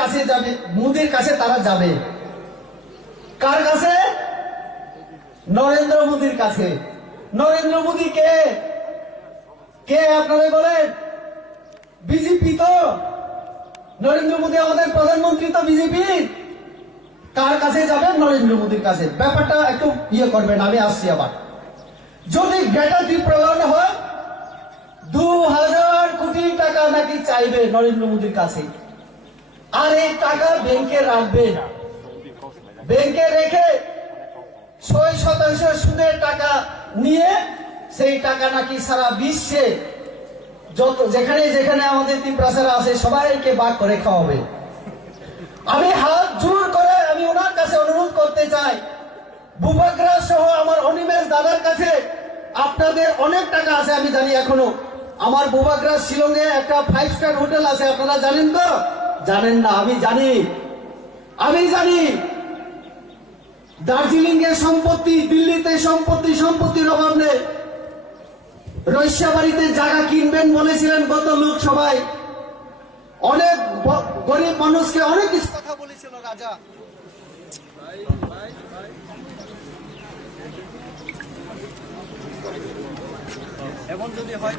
কাছে যাবে, মোদির কাছে তারা যাবে। কার কাছে? নরেন্দ্র মোদির কাছে। নরেন্দ্র মোদি কে? কে আপনারা বলেন? বিজেপি তো। নরেন্দ্র মোদি আমাদের প্রধানমন্ত্রী তো বিজেপি। কার কাছে যাবেন? নরেন্দ্র মোদির কাছে। ব্যাপারটা একটু করবেন, আমি আসছি আবার। যদি ডেটা ডিপ্রলন হয় 2000 কোটি টাকা নাকি চাইবে নরেন্দ্র মোদির কাছে, আর এই টাকা ব্যাংকে রাখবে। ব্যাংকে রেখে 6% সুদের টাকা নিয়ে সেই টাকা নাকি সারা বিশ্বে যত যেখানে যেখানে আমাদের তিপ্রাসারা আছে সবাইকে ভাগ করে খাওয়াবে। আমি হাত জোর করে আমি ওনার কাছে অনুরোধ করতে চাই, বুবাকরা সহ আমার অনিমেষ দাদার কাছে আপনাদের অনেক টাকা আছে আমি জানি। এখনো আমার বুবাকরা শিলংয়ে একটা 5 স্টার হোটেল আছে, আপনারা জানেন তো? জানেন না? আমি জানি, আমি জানি। দার্জিলিং এর সম্পত্তি, দিল্লিতে সম্পত্তির অভাব নেই। রৈশ্যাবাড়িতে জায়গা কিনবেন বলেছিলেন গত লোকসভায়। অনেক গরিব মানুষকে অনেক কিছু কথা বলেছিল রাজা। এখন যদি হয়